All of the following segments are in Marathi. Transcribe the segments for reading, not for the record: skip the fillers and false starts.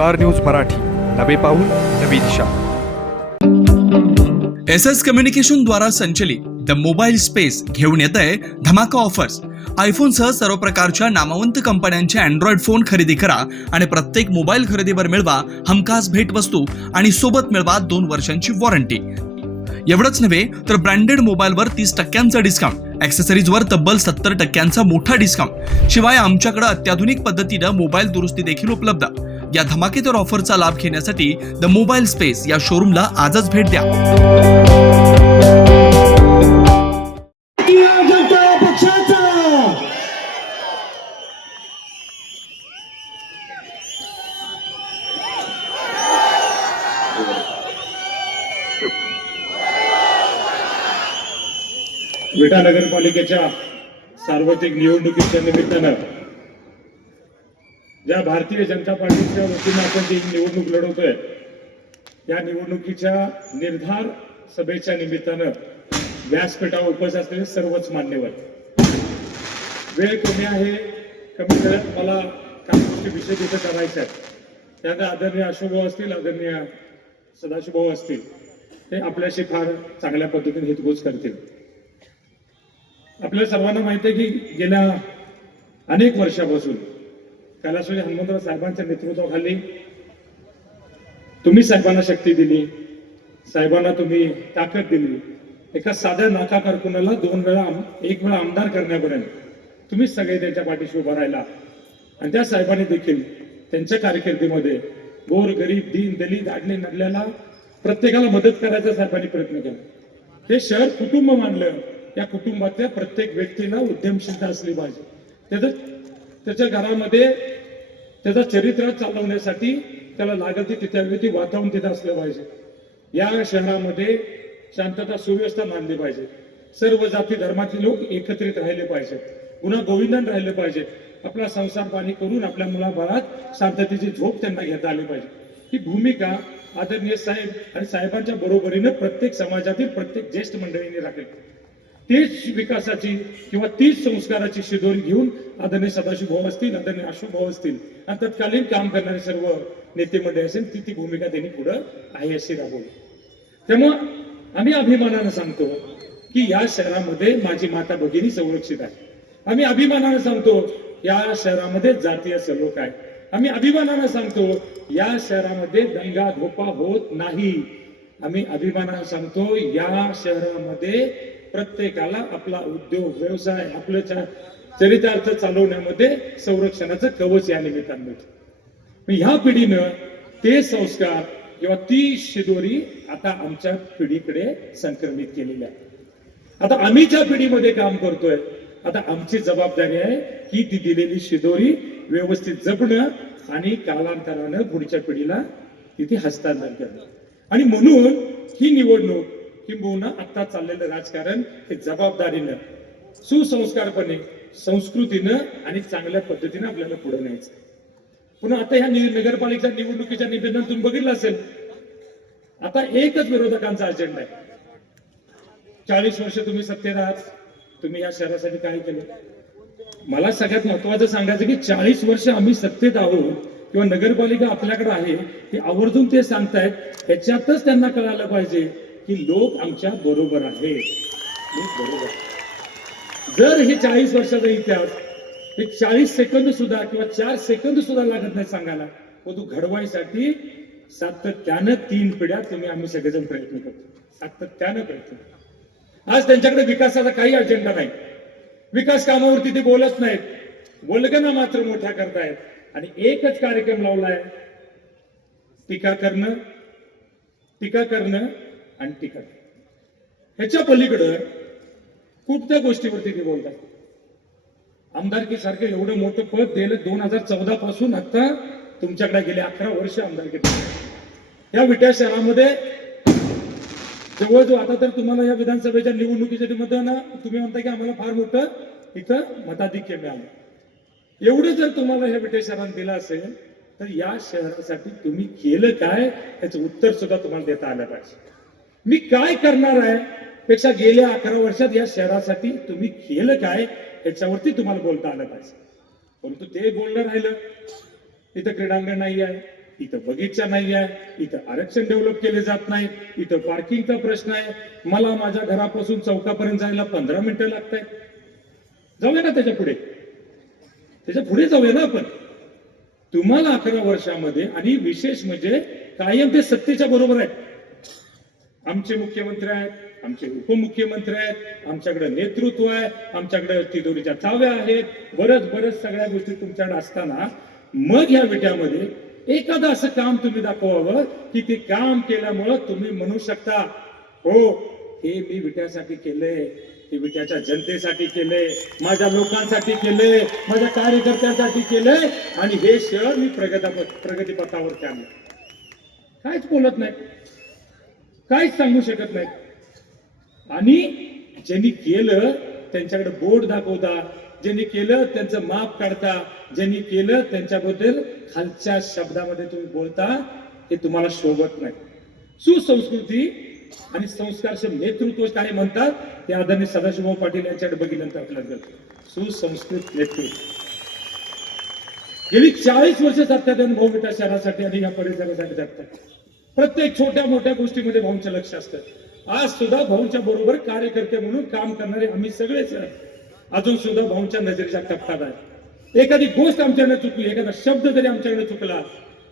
स्टार न्यूज मराठी, नवे पाऊल नवी दिशा. SS कम्युनिकेशन द्वारा संचलित द मोबाईल स्पेस घेऊन येत आहे धमाका ऑफर्स. आयफोन सह सर्व प्रकारच्या नामवंत कंपन्यांचे अँड्रॉइड फोन खरेदी करा आणि प्रत्येक मोबाईल खरेदीवर मिळवा हमखास भेटवस्तू आणि सोबत मिळवा 2 वर्षांची वॉरंटी. एवढंच नव्हे तर ब्रँडेड मोबाईलवर 30% डिस्काउंट, ॲक्सेसरीजवर तब्बल 70% मोठा डिस्काउंट. शिवाय आमच्याकडे अत्याधुनिक पद्धतीनं मोबाईल दुरुस्ती देखील उपलब्ध. या धमाकेदार ऑफरचा लाभ घेण्यासाठी द मोबाईल स्पेस या शोरूमला आजच भेट द्या. विटा नगरपालिकेच्या सार्वत्रिक निवडणुकीच्या निमित्तानं ज्या भारतीय जनता पार्टीच्या वतीनं आपण जी निवडणूक लढवतोय, या निवडणुकीच्या निर्धार सभेच्या निमित्तानं व्यासपीठावर उपस्थित असलेले सर्वच मान्यवर. वेळ कमी आहे, कमी वेळात मला काही गोष्टी विषय तिथे करायच्या आहेत. त्यात आदरणीय अशोकभाऊ असतील, आदरणीय सदाशिवभाऊ असतील, ते आपल्याशी फार चांगल्या पद्धतीने हितगुज करतील. आपल्या सर्वांना माहिती आहे की गेल्या अनेक वर्षापासून कैलासवासी हनुमंतराव साहेबांच्या नेतृत्वाखाली तुम्ही साहेबांना शक्ती दिली, साहेबांना तुम्ही ताकद दिली. एका साध्या नाका कारकुनाला 2 वेळा 1 वेळा आमदार करण्यापर्यंत तुम्ही सगळे त्यांच्या पाठीशी उभा राहिला. आणि त्या साहेबांनी देखील त्यांच्या कारकिर्दीमध्ये गोर गरीब दीन दलित आडले नडल्याला प्रत्येकाला मदत करायचा साहेबांनी प्रयत्न केला. ते शहर कुटुंब मानलं. या कुटुंबातल्या प्रत्येक व्यक्तीला उद्यमशीलता असली पाहिजे. त्याच्या घरामध्ये त्याचा चरित्र चालवण्यासाठी त्याला लागत तिथे वातावरण तिथं असलं पाहिजे. या शहरामध्ये शांतता सुव्यवस्था मानली पाहिजे. सर्व जाती धर्माचे लोक एकत्रित राहिले पाहिजेत, पुन्हा गोविंदान राहिले पाहिजेत. आपला संसार पाणी करून आपल्या मुलाबाळात शांततेची झोप त्यांना घेता आली पाहिजे. ही भूमिका आदरणीय साहेब आणि साहेबांच्या बरोबरीनं प्रत्येक समाजातील प्रत्येक ज्येष्ठ मंडळींनी राखली. तीच विकासाची किंवा तीच संस्काराची शिदोरी घेऊन आदरणीय सदाशिव भाऊ असतील, आदरणीय अशोक भाऊ असतील आणि तत्कालीन काम करणारे सर्व नेते मंडळी असेल, ती भूमिका त्यांनी पुढे आहे अशी राबवली. त्यामुळं आम्ही अभिमानानं सांगतो की या शहरामध्ये माझी माता भगिनी संरक्षित आहे. आम्ही अभिमानानं सांगतो या शहरामध्ये जातीय सलोख आहे. आम्ही अभिमानानं सांगतो या शहरामध्ये दंगा धोपा होत नाही. आम्ही अभिमानानं सांगतो या शहरामध्ये प्रत्येकाला आपला उद्योग व्यवसाय आपलं चरितार्थ चालवण्यामध्ये संरक्षणाचं कवच या निमित्तानं मिळतं. ह्या पिढीनं ते संस्कार किंवा ती शिदोरी आता आमच्या पिढीकडे संक्रमित केलेली आहे. आता आम्ही ज्या पिढीमध्ये काम करतोय, आता आमची जबाबदारी आहे की ती दिलेली शिदोरी व्यवस्थित जपणं आणि कालांतरानं पुढच्या पिढीला तिथे हस्तांतरण करणं. आणि म्हणून ही निवडणूक किंबहुना आता चाललेलं राजकारण हे जबाबदारीनं, सुसंस्कारपणे, संस्कृतीनं आणि चांगल्या पद्धतीनं आपल्याला पुढे न्यायचं. पुन्हा आता ह्या नगरपालिकेच्या निवडणुकीच्या निवेदन तुम्ही बघितलं असेल, आता एकच विरोधकांचा अजेंडा आहे. 40 वर्ष तुम्ही सत्तेत आहात, तुम्ही या शहरासाठी काय केलं? मला सगळ्यात महत्वाचं सांगायचं की 40 वर्ष आम्ही सत्तेत आहोत किंवा नगरपालिका आपल्याकडे आहे, हे आवर्जून ते सांगतायत. ह्याच्यातच त्यांना कळालं पाहिजे की लोक आमच्या बरोबर आहेत. जर हे 40 वर्षाचा इतिहास हे 40 सेकंद सुद्धा किंवा 4 सेकंद सुद्धा लागत नाही सांगायला, तो घडवायसाठी सातत्यानं 3 पिढ्या आम्ही सगळेजण प्रयत्न करतो, सातत्यानं प्रयत्न. आज त्यांच्याकडे विकासाचा काही अजेंडा नाही. विकास कामावरती ते बोलत नाहीत, वल्गना मात्र मोठ्या करतायत. आणि एकच कार्यक्रम लावलाय, टीका करणं आणि टीका. ह्याच्या पलीकडं कुठल्या गोष्टीवरती ते बोलतात. आमदारकी सारखं एवढं मोठं पद दिलं 2014 पासून आता तुमच्याकडे गेले 11 वर्ष आमदारकी. या विटा शहरामध्ये जवळजवळ आता तर तुम्हाला या विधानसभेच्या निवडणुकीच्या मध्ये ना तुम्ही म्हणता की आम्हाला फार मोठं इथं मताधिक्य मिळालं. एवढं जर तुम्हाला ह्या विटा शहरात दिलं असेल तर या शहरासाठी तुम्ही केलं काय याचं उत्तर सुद्धा तुम्हाला देता आलं पाहिजे. मी काय करणार आहे पेक्षा गेल्या 11 वर्षात या शहरासाठी तुम्ही केलं काय याच्यावरती तुम्हाला बोलता आलं पाहिजे. परंतु ते बोलणं राहिलं. इथं क्रीडांगण नाही आहे, इथं बगीचा नाही आहे, इथं आरक्षण डेव्हलप केले जात नाही, इथं पार्किंगचा प्रश्न आहे, मला माझ्या घरापासून चौकापर्यंत जायला 15 मिनिटं लागत आहेत. जाऊया ना त्याच्या पुढे जाऊया ना आपण. तुम्हाला 11 वर्षामध्ये, आणि विशेष म्हणजे कायम ते सत्तेच्या बरोबर आहे. आमचे मुख्यमंत्री आहेत, आमचे उपमुख्यमंत्री आहेत, आमच्याकडे नेतृत्व आहे, आमच्याकडे तिजोरीच्या चाव्या आहेत, बरंच सगळ्या गोष्टी तुमच्याकडे असताना मग या विट्यामध्ये एखादं असं काम तुम्ही दाखवावं की ते काम केल्यामुळं तुम्ही म्हणू शकता, हो हे मी विट्यासाठी केलंय, हे विट्याच्या जनतेसाठी केलंय, माझ्या लोकांसाठी केलंय, माझ्या कार्यकर्त्यांसाठी केलंय, आणि हे शहर मी प्रगतीपथावर आणलं. काहीच बोलत नाही, काहीच सांगू शकत नाही. आणि ज्यांनी केलं त्यांच्याकडे बोर्ड दाखवता, ज्यांनी केलं त्यांचं माप काढता, ज्यांनी केलं त्यांच्याबद्दल खालच्या शब्दामध्ये तुम्ही बोलता, हे तुम्हाला शोभत नाही. सुसंस्कृती आणि संस्कारचं नेतृत्व काय म्हणतात ते आदरणीय सदाशिवभाऊ पाटील यांच्याकडे बघितल्यानंतर आपल्याला कळतं. सुसंस्कृत नेतृत्व. गेली 40 वर्ष सत्याग्रह भाऊ विटा शहरासाठी आणि या परिसरासाठी जगतात. प्रत्येक छोट्या मोठ्या गोष्टीमध्ये भाऊंचं लक्ष असतं. आज सुद्धा भाऊंच्या बरोबर कार्यकर्ते म्हणून काम करणारे आम्ही सगळेच अजून सुद्धा भाऊंच्या नजरेच्या टप्प्यात आहे. एखादी गोष्ट आमच्याकडे चुकली, एखादा शब्द जरी आमच्याकडे चुकला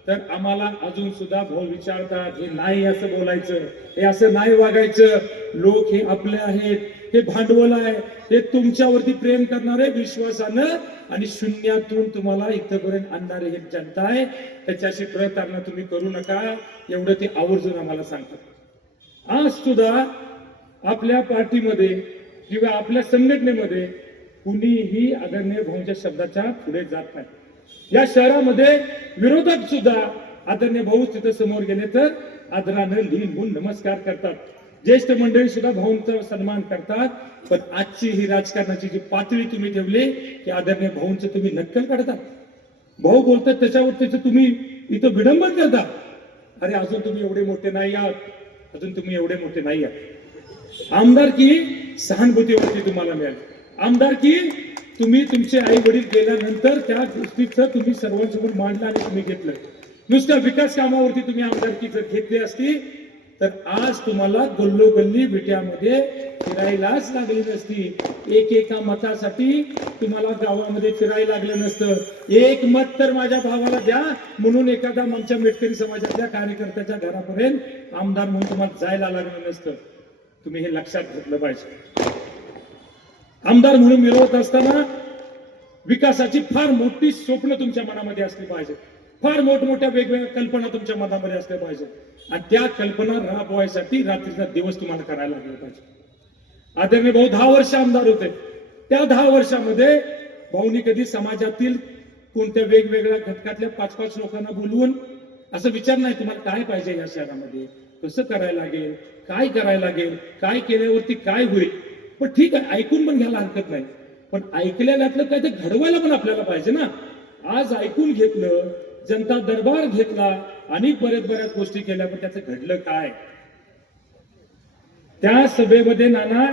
तर आम्हाला अजून सुद्धा भाऊ विचारतात, हे नाही असं बोलायचं, हे असं नाही वागायचं, लोक हे आपले आहेत, हे भांडवल आहे, हे तुमच्यावरती प्रेम करणारे, विश्वासानं आणि शून्यातून तुम्हाला इथपर्यंत आणणारे हे जनता आहे, त्याच्याशी प्रतारणा तुम्ही करू नका, एवढं ते आवर्जून आम्हाला सांगतात. आज सुद्धा आपल्या पार्टीमध्ये किंवा आपल्या संघटनेमध्ये कुणीही आदरणीय भाऊंच्या शब्दाच्या पुढे जात नाही. या शहरामध्ये विरोधक सुद्धा आदरणीय भाऊ तिथे समोर गेले तर आदरानं लिहून नमस्कार करतात. ज्येष्ठ मंडळी सुद्धा भाऊंचा सन्मान करतात. पण आजची ही राजकारणाची जी पातळी तुम्ही ठेवली की आदरणीय भाऊंचं तुम्ही नक्कल काढता, भाऊ बोलतात त्याच्यावर त्याचं तुम्ही इथं विडंबन करता. अरे अजून तुम्ही एवढे मोठे नाही आहात, अजून तुम्ही एवढे मोठे नाही आहात. आमदारकी सहानुभूतीवरती तुम्हाला मिळेल. आमदारकी तुम्ही तुमचे आई वडील गेल्यानंतर त्या गोष्टीचं तुम्ही सर्वांसमोर मांडलं आणि तुम्ही घेतलं. नुसत्या विकास कामावरती तुम्ही आमदारकी जर घेतली असती तर आज तुम्हाला गल्लोगल्ली विट्यामध्ये फिरायलाच लागली नसती. एका मतासाठी तुम्हाला गावामध्ये फिरायला लागलं नसतं. एक मत तर माझ्या भावाला द्या म्हणून एखादा आमच्या मेटकरी समाजातल्या कार्यकर्त्याच्या घरापर्यंत आमदार म्हणून तुम्हाला जायला लागलं नसतं. तुम्ही हे लक्षात घेतलं पाहिजे. आमदार म्हणून मिळवत असताना विकासाची फार मोठी स्वप्न तुमच्या मनामध्ये असली पाहिजे, फार मोठमोठ्या वेगवेगळ्या कल्पना तुमच्या मनामध्ये असल्या पाहिजे, आणि त्या कल्पना राबवायसाठी रात्रीचा दिवस तुम्हाला करायला लागले पाहिजे. आदरणीय भाऊ 10 वर्ष आमदार होते. त्या 10 वर्षामध्ये भाऊनी कधी समाजातील कोणत्या वेगवेगळ्या घटकातल्या 5-5 लोकांना बोलवून असं विचार नाही तुम्हाला काय पाहिजे या शहरामध्ये, कसं करायला लागेल, काय करायला लागेल, काय केल्यावरती काय होईल. पण ठीक आहे, ऐकून पण घ्यायला हरकत नाही, पण ऐकलेल्यातलं काय ते घडवायला पण आपल्याला पाहिजे ना. आज ऐकून घेतलं, जनता दरबार घेतला आणि बऱ्याच गोष्टी केल्या, पण त्याचं घडलं काय. त्या सभेमध्ये नाना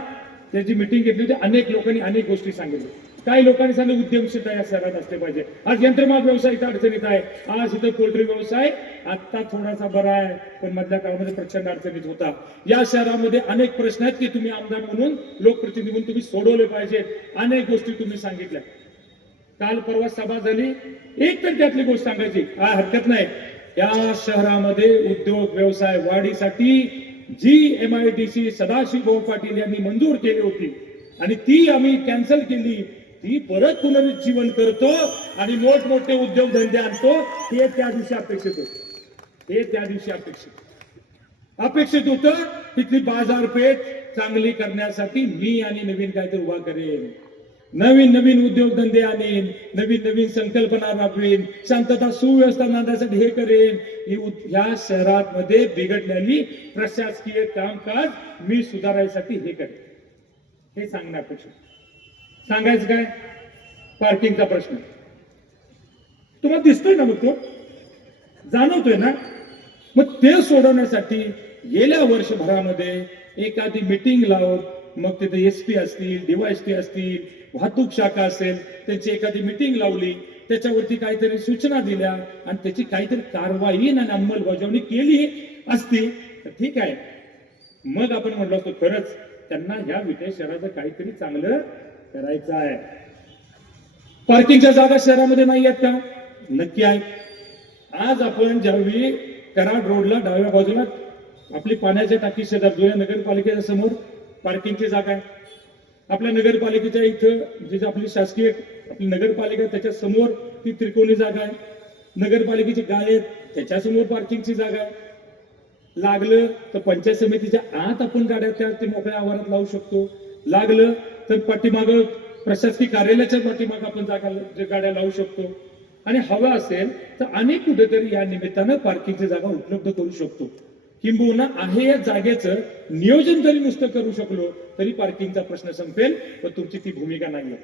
त्याची मिटिंग घेतली होती. अनेक लोकांनी अनेक गोष्टी सांगितल्या. काही लोकांनी सांगितलं उद्यमशीलता या शहरात असले पाहिजे. आज यंत्रमाग व्यवसाय इथं अडचणीत आहे. आज इथं पोल्ट्री व्यवसाय आता थोडासा बरा आहे, पण मधल्या काळामध्ये प्रचंड अडचणीत होता. या शहरामध्ये अनेक प्रश्न आहेत की तुम्ही आमदार म्हणून, लोकप्रतिनिधी म्हणून तुम्ही सोडवले पाहिजेत. अनेक गोष्टी तुम्ही सांगितल्या. काल परवा सभा झाली, एक तर त्यातली गोष्ट सांगायची काय हरकत नाही. या शहरामध्ये उद्योग व्यवसाय वाढीसाठी जी MIDC सदाशिवभाऊ पाटील यांनी मंजूर केली होती आणि ती आम्ही कॅन्सल केली, ती परत पुनरुज्जीवन करतो आणि मोठमोठे उद्योगधंदे आणतो. हे त्या दिवशी अपेक्षित होतं. हे त्या दिवशी अपेक्षित होतं. तिथली बाजारपेठ चांगली करण्यासाठी मी आणि नवीन काहीतरी उभा करेन, नवीन उद्योगधंदे आणेन, नवीन संकल्पना राबवेन, शांतता सुव्यवस्था आणण्यासाठी हे करेन. या शहरामध्ये बिघडलेली प्रशासकीय कामकाज मी सुधारायसाठी हे करेन, हे सांगणं अपेक्षित. सांगायचं काय, पार्किंगचा प्रश्न तुम्हाला दिसतोय ना, मग तो जाणवतोय ना. मग ते सोडवण्यासाठी गेल्या वर्षभरामध्ये एखादी मिटिंग लावून, मग तिथे SP असतील, DYSP असतील, वाहतूक शाखा असेल, त्यांची एखादी मिटिंग लावली त्याच्यावरती काहीतरी सूचना दिल्या आणि त्याची काहीतरी कारवाई आणि अंमलबजावणी केली असती तर ठीक आहे. मग आपण म्हटलं असतो खरंच त्यांना ह्या विटे शहराचं काहीतरी चांगलं करायचं आहे. पार्किंगच्या जागा शहरामध्ये नाही आहेत का? नक्की आहे. आज आपण ज्यावेळी कराड रोडला डाव्या बाजूला आपली पाण्याच्या टाकी शेजार जुन्या नगरपालिकेच्या समोर पार्किंगची जागा आहे. आपल्या नगरपालिकेच्या इथं जी आपली शासकीय आपली नगरपालिका त्याच्या समोर ती त्रिकोणी जागा आहे. नगरपालिकेची गाळे त्याच्या समोर पार्किंगची जागा आहे. लागलं तर पंचायत समितीच्या आत आपण गाड्या त्या मोकळ्या आवारात लावू शकतो. लागलं तर पाठीमागं प्रशासकीय कार्यालयाच्या पाठीमागं आपण गाड्या लावू शकतो. आणि हवा असेल तर अनेक कुठेतरी या निमित्तानं पार्किंगची जागा उपलब्ध करू शकतो. किंबहुना आहे या जागेचं नियोजन जरी नुसतं करू शकलो तरी पार्किंगचा प्रश्न संपेल. पण तुमची ती भूमिका नाहीये.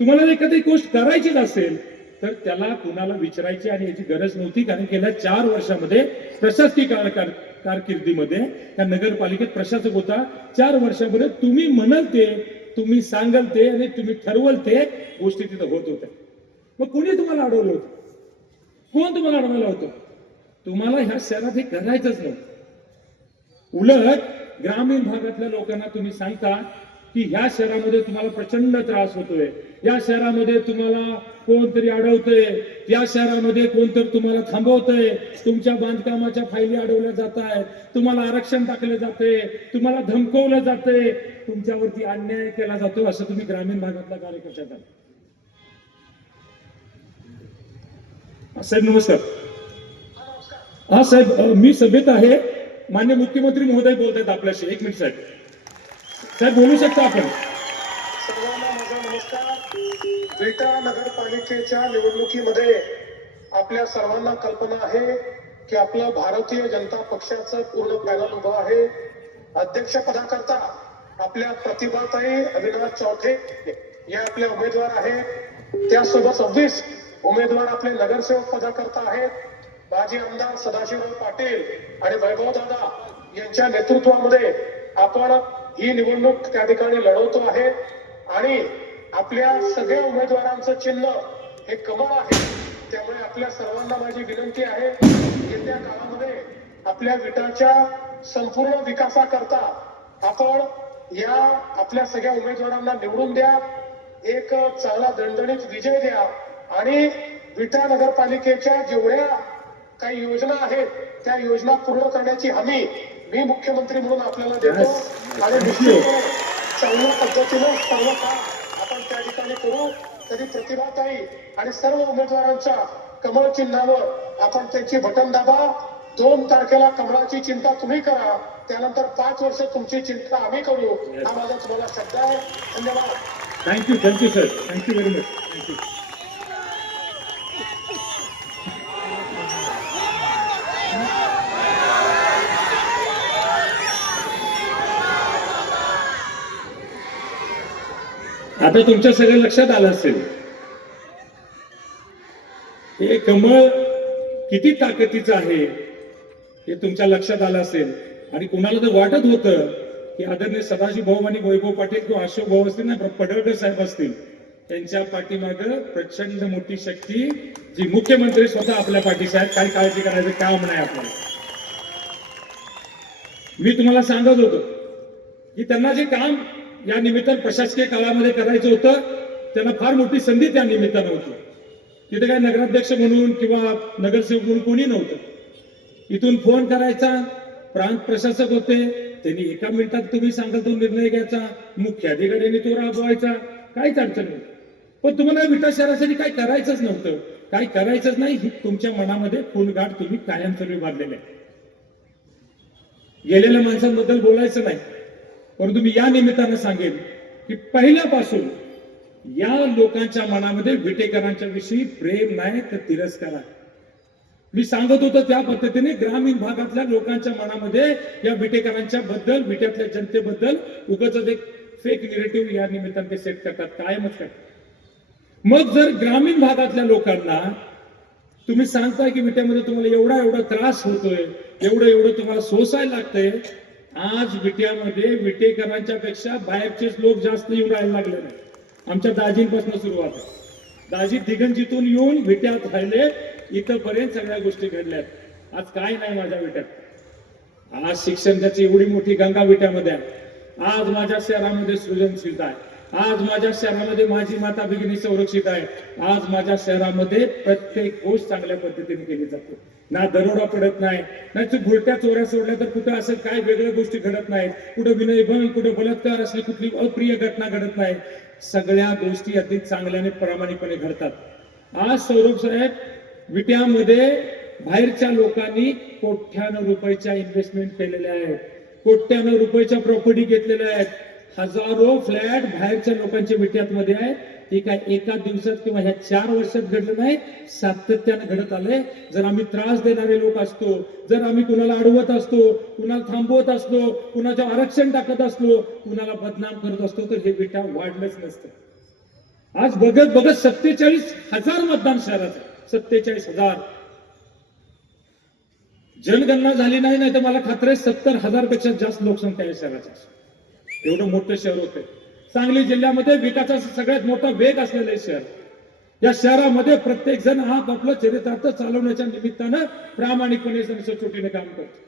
तुम्हाला एखादी गोष्ट करायचीच असेल तर त्याला कुणाला विचारायची आणि याची गरज नव्हती. कारण गेल्या 4 वर्षामध्ये प्रशासकीय कारकिर्दीमध्ये त्या नगरपालिकेत प्रशासक होता. 4 वर्षामध्ये तुम्ही म्हणाल ते, तुम्ही सांगाल ते आणि तुम्ही ठरवल ते गोष्टी तिथं होत होत्या. मग कोणी तुम्हाला अडवलं होतं? कोण तुम्हाला अडवलं होतं? तुम्हाला ह्या शहरात हे करायचंच नव्हतं. उलट ग्रामीण भागातल्या लोकांना तुम्ही सांगता की ह्या शहरामध्ये तुम्हाला प्रचंड त्रास होतोय, या शहरामध्ये तुम्हाला कोणतरी अडवतंय, या शहरामध्ये कोणतरी तुम्हाला थांबवतंय, तुमच्या बांधकामाच्या फायली अडवल्या जात आहेत, तुम्हाला आरक्षण टाकलं जाते, तुम्हाला धमकवलं जाते, तुमच्यावरती अन्याय केला जातो असं तुम्ही ग्रामीण भागातल्या कार्यकर्त्यांना. साहेब नमस्कार. हा साहेब मी सभेत आहे. माननीय मुख्यमंत्री महोदय बोलत आहेत आपल्याशी. 1 मिनिट साहेब. साहेब बोलू शकता आपण? सर्वांना माझा नमस्कार. विटा नगरपालिकेच्या निवडणुकीमध्ये आपल्या सर्वांना कल्पना आहे की आपलं भारतीय जनता पक्षाचं पूर्ण पॅनल उभं आहे. अध्यक्षपदाकरता आपल्या प्रतिभाताई अविनाश चौथे या आपल्या उमेदवार आहेत. त्यासोबत 26 उमेदवार आपले नगरसेवक पदाकरता आहेत. माजी आमदार सदाशिवराव पाटील आणि वैभवदादा यांच्या नेतृत्वामध्ये आपण ही निवडणूक त्या ठिकाणी लढवतो आहे. आणि आपल्या सगळ्या उमेदवारांचं चिन्ह हे कमळ आहे. त्यामुळे आपल्या सर्वांना माझी विनंती आहे, येत्या काळामध्ये आपल्या विटाच्या संपूर्ण विकासाकरता आपण या आपल्या सगळ्या उमेदवारांना निवडून द्या. एक चांगला दणदणीत विजय द्या आणि विटा नगरपालिकेच्या जेवढ्या काही योजना आहेत त्या योजना पूर्ण करण्याची हमी मी मुख्यमंत्री म्हणून आपल्याला देतो. आणि निश्चितपणे चांगल्या पद्धतीनं सर्व काम आपण त्या ठिकाणी करू. तरी प्रतिभाताई आणि सर्व उमेदवारांच्या कमळ चिन्हावर आपण त्यांची बटन दाबा. 2 तारखेला कमळाची चिंता तुम्ही करा, त्यानंतर 5 वर्ष तुमची चिंता आम्ही करू. हा माझा तुम्हाला शब्द आहे. धन्यवाद. Thank you sir. Thank you very much. Thank you. आता तुमच्या सगळ्या लक्षात आलं असेल हे कमळ किती ताकदीचं आहे हे तुमच्या लक्षात आलं असेल. आणि कुणाला तर वाटत होतं की आदरणीय सदाशिव भाऊ आणि वैभव पाटील किंवा अशोक भाऊ असतील ना, पडळकर साहेब असतील, त्यांच्या पाठीमागं प्रचंड मोठी शक्ती जी मुख्यमंत्री स्वतः आपल्या पाठीशी आहेत. काही काळजी करायचं काम नाही आपल्याला. मी तुम्हाला सांगत होतो की त्यांना जे काम या निमित्तानं प्रशासकीय काळामध्ये करायचं होतं, त्यांना फार मोठी संधी त्या निमित्तानं होती. तिथे काय नगराध्यक्ष म्हणून किंवा नगरसेवक म्हणून कोणी नव्हतं. इथून फोन करायचा, प्रांत प्रशासक होते, त्यांनी 1 मिनिटात तुम्ही सांगाल तो निर्णय घ्यायचा, मुख्याधिकाऱ्यांनी तो राबवायचा, काहीच अडचण नाही. पण तुम्हाला विटा शहरासाठी काय करायचंच नव्हतं, काय करायचंच नाही. ही तुमच्या मनामध्ये खूणगाठ तुम्ही कायमस्वरूपी बांधलेले आहे. गेलेल्या माणसांबद्दल बोलायचं नाही, परंतु मी या निमित्तानं सांगेन की पहिल्यापासून या लोकांच्या मनामध्ये विटेकरांच्या विषयी प्रेम नाही तर तिरस्कार आहे. मी सांगत होतो त्या पद्धतीने ग्रामीण भागातल्या लोकांच्या मनामध्ये या विटेकरांच्या बद्दल, विट्यातल्या जनतेबद्दल उगाच एक फेक निगेटिव्ह या निमित्ताने ते सेट करतात, कायमच करतात. मग जर ग्रामीण भागातल्या लोकांना तुम्ही सांगताय की विट्यामध्ये तुम्हाला एवढा त्रास होतोय, एवढं तुम्हाला सोसायला लागतंय, आज विट्यामध्ये विटेकरांच्या पेक्षा बाहेरचेच लोक जास्त येऊन राहायला लागले नाही. आमच्या दाजींपासून सुरुवात आहे. दाजी दिगंजीतून येऊन विट्यात राहिले, इथंपर्यंत सगळ्या गोष्टी घडल्यात. आज काय नाही माझ्या विट्यात. आज शिक्षण त्याची एवढी मोठी गंगा विट्यामध्ये आहे. आज माझ्या शहरामध्ये सृजनशीलता आहे. आज माझ्या शहरामध्ये माझी माता भगिनी संरक्षित आहे. आज माझ्या शहरामध्ये प्रत्येक गोष्ट चांगल्या पद्धतीने केली जाते. ना दरोडा पडत नाही, नाही तू भुरट्या चोऱ्या सोडल्या तर कुठं असं काय वेगळ्या गोष्टी घडत नाहीत, कुठं विनयभंग, कुठं बलात्कार असली कुठली अप्रिय घटना घडत नाही. सगळ्या गोष्टी अगदी चांगल्याने प्रामाणिकपणे घडतात. आज सौरभ साहेब विट्यामध्ये बाहेरच्या लोकांनी कोट्यानं रुपयाच्या इन्व्हेस्टमेंट केलेल्या आहेत, कोट्यानं रुपयाच्या प्रॉपर्टी घेतलेल्या आहेत. हजारो फ्लॅट बाहेरच्या लोकांच्या विट्यामध्ये आहेत. ते काय एका दिवसात किंवा ह्या 4 वर्षात घडलं नाही, सातत्यानं घडत आलंय. जर आम्ही त्रास देणारे लोक असतो, जर आम्ही कुणाला अडवत असतो, कुणाला थांबवत असलो, कुणाच्या आरक्षण टाकत असलो, कुणाला बदनाम करत असतो, तर हे विटा वाढलंच नसतं. आज बघत बघत 47,000 मतदान शहराचं, 47,000. जनगणना झाली नाही तर मला खात्री आहे 70,000 पेक्षा जास्त लोकसंख्या आहे शहराची. एवढं मोठं शहर होतं. सांगली जिल्ह्यामध्ये विकासाचा सगळ्यात मोठा वेग असलेलं शहर. या शहरामध्ये प्रत्येक जण आपापलं चरितार्थ चालवण्याच्या निमित्तानं प्रामाणिकपणे सचोटीने काम करतो.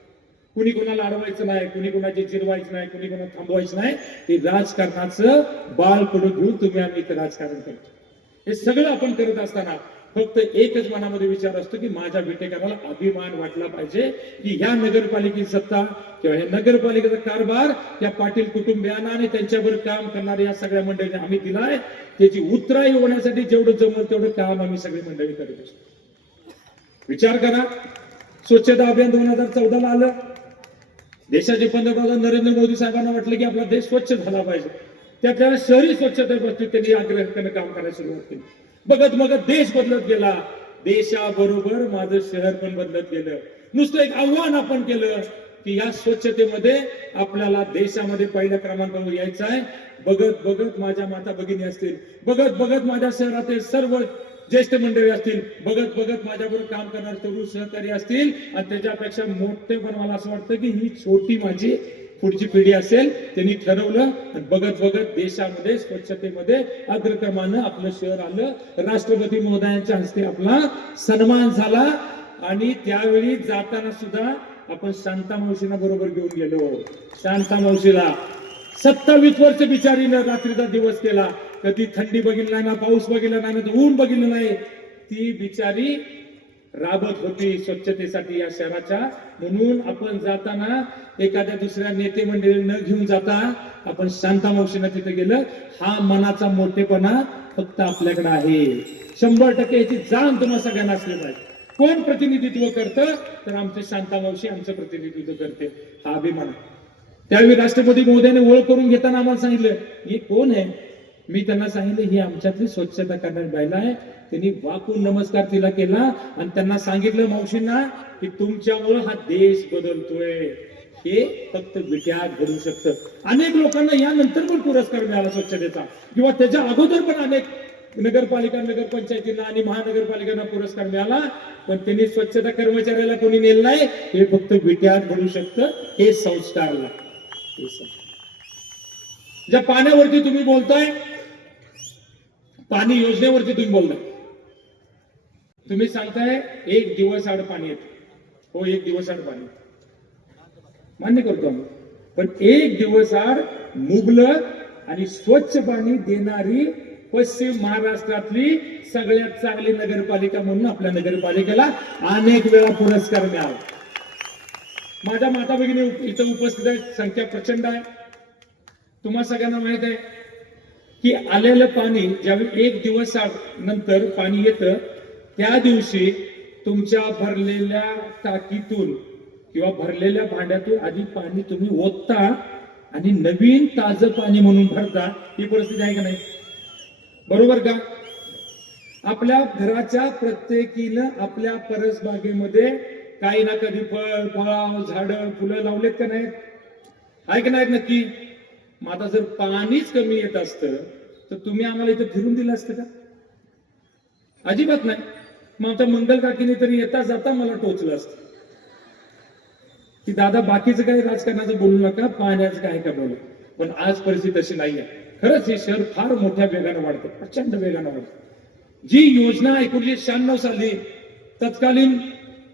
कुणी कुणाला अडवायचं नाही, कुणी कुणाची जिरवायचं नाही, कुणी कुणाला थांबवायचं नाही. हे राजकारणाचं बाळ पुढे घेऊन तुम्ही आम्ही इथं राजकारण करतो. हे सगळं आपण करत असताना फक्त एकच मनामध्ये विचार असतो की माझ्या विटेकराला अभिमान वाटला पाहिजे की ह्या नगरपालिकेची सत्ता किंवा ह्या नगरपालिकेचा कारभार या पाटील कुटुंबियांना आणि त्यांच्यावर काम करणाऱ्या या सगळ्या मंडळींनी आम्ही दिलाय. त्याची उतराई होण्यासाठी जेवढं जमल तेवढं काम आम्ही सगळी मंडळी करत असतो. विचार करा, स्वच्छता अभियान 2014ला आलं. देशाचे पंतप्रधान नरेंद्र मोदी साहेबांना वाटलं की आपला देश स्वच्छ झाला पाहिजे. त्यातल्या शहरी स्वच्छतेबाबतीत त्यांनी आग्रहाने काम करायला सुरुवात केली. बघत बघत देश बदलत गेला. देशाबरोबर माझं शहर पण बदलत गेलं. नुसतं एक आव्हान आपण केलं की या स्वच्छतेमध्ये आपल्याला देशामध्ये पहिल्या क्रमांकावर यायचं आहे. बघत बघत माझ्या माता भगिनी असतील, बघत बघत माझ्या शहरातील सर्व ज्येष्ठ मंडळी असतील, बघत बघत माझ्याबरोबर काम करणारे तरुण सहकारी असतील. आणि त्याच्यापेक्षा मोठे पण मला असं वाटतं की ही छोटी माझी पुढची पिढी असेल. त्यांनी ठरवलं आणि बघत बघत देशामध्ये स्वच्छतेमध्ये अग्रक्रमानं आपलं शहर आलं. राष्ट्रपती महोदयांच्या हस्ते आपला सन्मान झाला. आणि त्यावेळी जाताना सुद्धा आपण शांता मावशींना बरोबर घेऊन गेलो. शांता मावशीला 27 वर्ष बिचारीनं रात्रीचा दिवस केला. कधी थंडी बघितली नाही, ना पाऊस बघितला नाही, ना ऊन बघितलं नाही. ती बिचारी राबत होती स्वच्छतेसाठी या शहराच्या. म्हणून आपण जाताना एखाद्या दुसऱ्या नेते मंडळी न घेऊन जाता आपण शांता मावशींना तिथे गेलं. हा मनाचा मोठेपणा फक्त आपल्याकडे आहे. 100% याची जाण तुम्हाला सगळ्यांना असली पाहिजे. कोण प्रतिनिधित्व करतं तर आमचे शांता मावशी आमचं प्रतिनिधित्व करते. हा अभिमान. त्यावेळी राष्ट्रपती महोदयाने ओळख करून घेताना आम्हाला सांगितलं ही कोण आहे. मी त्यांना सांगितलं ही आमच्यातली स्वच्छता करणारी बायला आहे. त्यांनी वाकून नमस्कार तिला केला आणि त्यांना सांगितलं मावशींना की तुमच्यामुळे हा देश बदलतोय. हे फक्त विट्यात घडू शकतं. अनेक लोकांना यानंतर पण पुरस्कार मिळाला स्वच्छतेचा, किंवा त्याच्या अगोदर पण अनेक नगरपालिका, नगरपंचायतींना आणि महानगरपालिकांना पुरस्कार मिळाला. पण त्यांनी स्वच्छता कर्मचाऱ्याला कोणी नेलं नाही. हे फक्त विट्यात घडू शकतं. हे संस्कारला. ज्या पाण्यावरती तुम्ही बोलताय, पाणी योजनेवरती तुम्ही बोलताय, तुम्ही सांगताय 1 दिवस आड पाणी येतं. हो, 1 दिवस आड पाणी मान्य करतो आम्ही. पण 1 दिवस आड मुबलक आणि स्वच्छ पाणी देणारी पश्चिम महाराष्ट्रातली सगळ्यात चांगली नगरपालिका म्हणून आपल्या नगरपालिकेला अनेक वेळा पुरस्कार मिळाला. माझ्या माता भगिनी इथं उपस्थित आहेत, संख्या प्रचंड आहे. तुम्हाला सगळ्यांना माहित आहे की आलेलं पाणी ज्यावेळी 1 दिवस नंतर पाणी येतं, त्या दिवशी तुमच्या भरलेल्या टाकीतून किंवा भरलेल्या भांड्यातून आधी पाणी तुम्ही ओतता आणि नवीन ताजं पाणी म्हणून भरता. ही परिस्थिती आहे का नाही? बरोबर का? आपल्या घराच्या प्रत्येकीनं आपल्या परसबागेमध्ये काही ना कधी फळ, फळाव, झाडं, फुलं लावलेत का नाहीत? आहे का नाहीत? नक्की. मग आता जर पाणीच कमी येत असतं तर तुम्ही आम्हाला इथं फिरून दिलं असतं का? अजिबात नाही. मग आता मंगल काकीने तरी येता जाता मला टोचलं असतं की दादा बाकीचं काही राजकारणाचं बोलू नका, पाण्याचं काय का बोलू. पण आज परिस्थिती अशी नाही आहे. खरंच हे शहर फार मोठ्या वेगानं वाढतं, प्रचंड वेगानं वाढतं. जी योजना 1996 साली तत्कालीन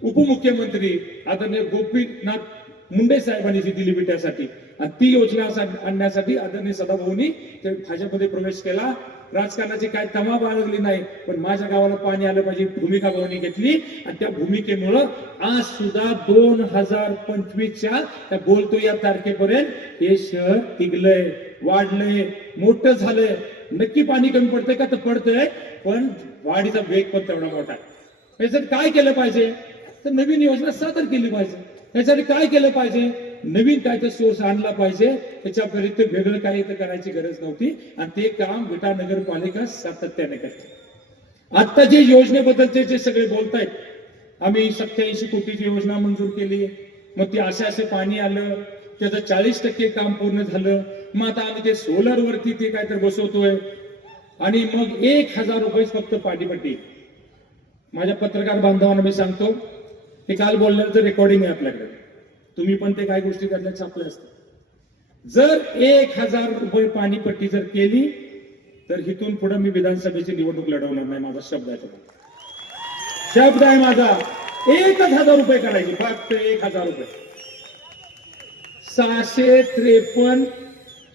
उपमुख्यमंत्री आदरणीय गोपीनाथ मुंडे साहेबांनी जी दिली विट्यासाठी आणि ती योजना आणण्यासाठी आदरणीय सदाभाऊंनी ते भाजपमध्ये प्रवेश केला. राजकारणाची काय तमा बाळगली नाही, पण माझ्या गावाला पाणी आलं पाहिजे भूमिका भाऊंनी घेतली आणि त्या भूमिकेमुळं आज सुद्धा 2025च्या त्या बोलतो या तारखेपर्यंत हे शहर टिकलंय, वाढलंय, मोठं झालंय. नक्की पाणी कमी पडतंय का? तर पडतंय, पण वाढीचा वेग पण तेवढा मोठा आहे. यासाठी काय केलं पाहिजे? तर नवीन योजना सादर केली पाहिजे. यासाठी काय केलं पाहिजे? नवीन काय तर सोर्स आणला पाहिजे. त्याच्या व्यतिरिक्त वेगळं काही तर करायची गरज नव्हती आणि ते काम विटा नगरपालिका सातत्याने करते. आता जे योजनेबद्दलचे जे सगळे बोलतायत, आम्ही 87 कोटीची योजना मंजूर केली, मग ती असे पाणी आलं, त्याचं 40% काम पूर्ण झालं, मग आता आम्ही ते सोलर वरती ते काय तर बसवतोय आणि मग 1000 रुपये फक्त पाणीपट्टी. माझ्या पत्रकार बांधवांना मी सांगतो, ते काल बोलण्याचं रेकॉर्डिंग आहे आपल्याकडे, तुम्ही पण ते काय गोष्टी करण्यात छापले असतात. जर 1000 रुपये पाणीपट्टी जर केली तर इथून पुढे मी विधानसभेची निवडणूक लढवणार नाही. माझा शब्द आहे, शब्द आहे माझा. 1000 रुपये करायची, फक्त 1000 रुपये. 653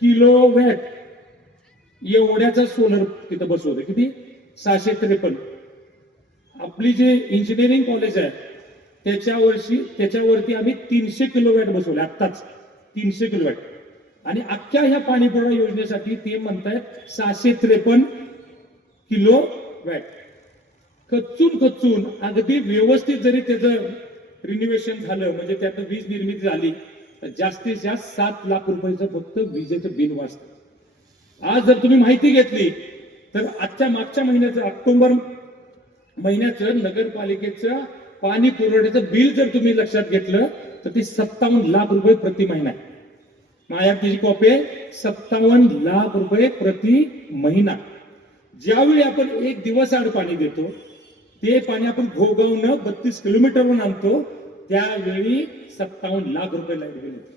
किलोवॅट एवढ्याचा सोलर तिथं बसवतो. किती? 653. आपली जे इंजिनिअरिंग कॉलेज आहे त्याच्यावरती आम्ही 300 किलोवॅट बसवले आत्ताच, 300 किलोवॅट. आणि अख्ख्या ह्या पाणी पुरवठा योजनेसाठी ते म्हणतायत 653 किलोवॅट. खचून अगदी व्यवस्थित जरी त्याचं रिन्युवेशन झालं, म्हणजे त्यात वीज निर्मिती झाली, तर जास्तीत जास्त 7 लाख रुपयाचं फक्त विजेचं बिल वाचतं. आज जर तुम्ही माहिती घेतली तर मागच्या महिन्याचं ऑक्टोबर महिन्याचं नगरपालिकेचं पाणी पुरवठ्याचं बिल जर तुम्ही लक्षात घेतलं तर ते 57 लाख रुपये प्रति महिना आहे. माझ्याची कॉपी आहे, 57 लाख रुपये प्रति महिना. ज्यावेळी आपण 1 दिवस आड पाणी देतो, ते पाणी आपण घोगावनं 32 किलोमीटरवरून आणतो, त्यावेळी 57 लाख रुपये लाईट बिल येते.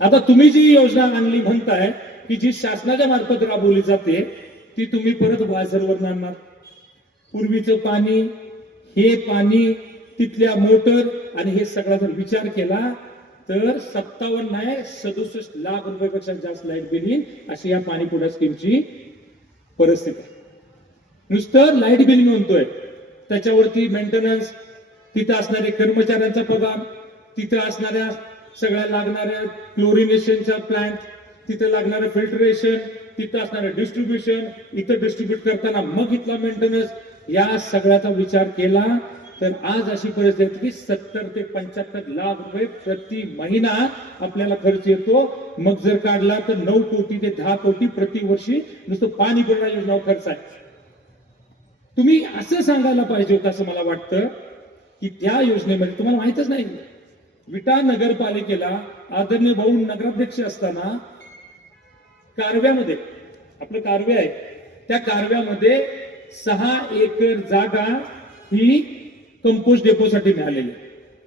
आता तुम्ही जी योजना आणली म्हणताय की जी शासनाच्या मार्फत राबवली जाते, ती तुम्ही परत वाझरवर आणणार. पूर्वीचं पाणी, हे पाणी, तिथल्या मोटर आणि हे सगळा जर विचार केला तर 57 नाही 67 लाख रुपयापेक्षा जास्त लाईट बिल येईल, अशी या पाणी पुरवठा स्कीमची परिस्थिती आहे. नुसतं लाईट बिल म्हणतोय, त्याच्यावरती मेंटेनन्स, तिथं असणारे कर्मचाऱ्यांचा पगार, तिथं असणाऱ्या सगळ्या लागणाऱ्या क्लोरिनेशनचा प्लांट, तिथं लागणारं फिल्टरेशन, तिथं असणारं डिस्ट्रीब्युशन, इथं डिस्ट्रीब्युट करताना मग इथला मेंटेनन्स, या सगळ्याचा विचार केला तर आज अशी परिस्थिती की 70 ते 75 लाख रुपये प्रति महिना आपल्याला खर्च येतो. मग जर काढला तर 9 कोटी ते 10 कोटी प्रति वर्षी नुसतं पाणी पुरवठा योजनावर खर्च आहे. तुम्ही असं सांगायला पाहिजे होतं असं मला वाटतं की त्या योजनेमध्ये तुम्हाला माहितच नाही. विटा नगरपालिकेला आदरणीय भाऊ नगराध्यक्ष असताना कारव्यामध्ये, आपलं कारवे आहे, त्या कारव्यामध्ये 6 एकर जागा ही कंपोस्ट डेपोसाठी मिळालेली.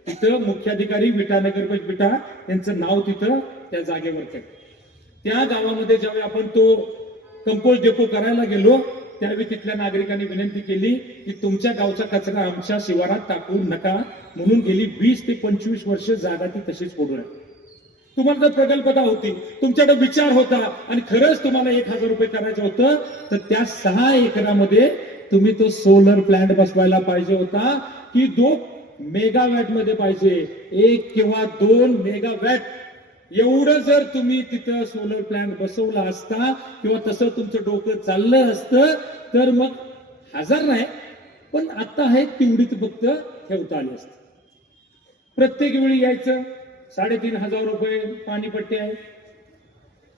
तिथं मुख्याधिकारी विटानगर विटा यांचं नाव तिथं त्या जागेवर केलं. त्या गावामध्ये ज्यावेळी आपण तो कंपोस्ट डेपो करायला गेलो त्यावेळी तिथल्या नागरिकांनी विनंती केली की तुमच्या गावचा कचरा आमच्या शिवारात टाकू नका, म्हणून गेली 20 ते 25 वर्ष जागा ती तशीच पडून आहे. तुम्हाला जर प्रकल्पता होती, तुमच्याकडे विचार होता आणि खरंच तुम्हाला 1000 रुपये करायचं होतं तर त्या 6 एकरामध्ये तुम्ही तो सोलर प्लांट बसवायला पाहिजे होता की 2 मेगावॅट मध्ये पाहिजे, 1 किंवा 2 मेगावॅट. एवढं जर तुम्ही तिथं सोलर प्लांट बसवला असता किंवा तसं तुमचं डोकं चाललं असतं तर मग 1000 नाही, पण आता आहे तेवढीच फक्त ठेवता आली असते. प्रत्येक वेळी यायचं 3500 रुपये पाणीपट्टी आहे,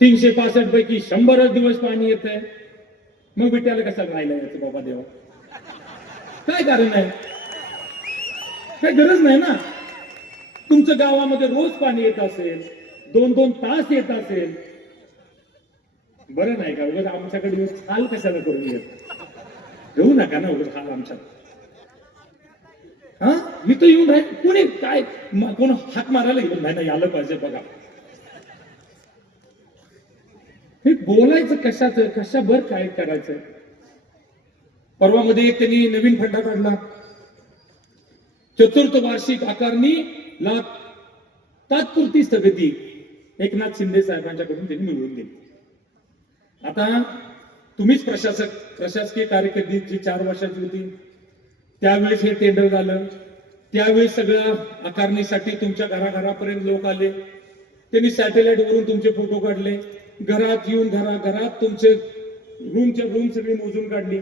365 पैकी 100 दिवस पाणी येत आहे. मग विट्याला कसा राहिला याचं बाबा देवा? काय कारण आहे? काय गरज नाही ना. तुमच्या गावामध्ये रोज पाणी येत असेल, 2-2 तास येत असेल, बरं नाही का? उगाच आमच्याकडे हाल कशाला करून येत? घेऊ नका ना उगाच हाल आमच्या. हा, मी तर येऊन राहील, कोणी काय कोण हाक मारायला घेऊन नाही ना, आलं पाहिजे बघा. हे बोलायचं कशाचं, कशाभर काय करायचं? परवामध्ये एक त्यांनी नवीन फंडा काढला, चतुर्थ वार्षिक आकारणीला तात्पुरती स्थगिती एकनाथ शिंदे साहेबांच्याकडून त्यांनी मिळवून दिली. आता तुम्हीच प्रशासकीय कारकिर्दी जी 4 वर्षाची होती त्यावेळेस हे टेंडर झालं, त्यावेळेस सगळं आकारणीसाठी तुमच्या घराघरापर्यंत लोक आले, त्यांनी सॅटेलाइट वरून तुमचे फोटो काढले, घरात येऊन घरात तुमचे रूमच्या रूम सगळी मोजून काढली,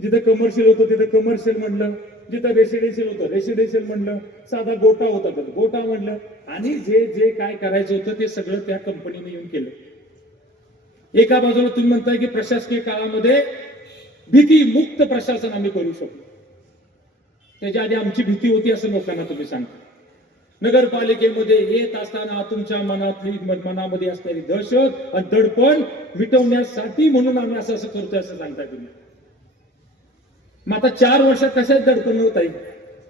जिथे कमर्शियल होतं तिथे कमर्शियल म्हणलं, जिथं रेसिडेन्शियल होतं रेसिडेन्शियल म्हणलं, साधा गोटा होता तर गोटा म्हणलं, आणि जे जे काय करायचं होतं ते सगळं त्या कंपनीने येऊन केलं. एका बाजूला तुम्ही म्हणताय की प्रशासकीय काळामध्ये भीती मुक्त प्रशासन आम्ही करू शकतो. त्याच्या आधी आमची भीती होती असं लोकांना तुम्ही सांगता. नगरपालिकेमध्ये येत असताना तुमच्या मनामध्ये असणारी दहशत आणि दडपण मिटवण्यासाठी म्हणून आम्ही असं करतोय असं सांगताय तुम्ही. मग आता 4 वर्षात कशाच दडपण होत आहे?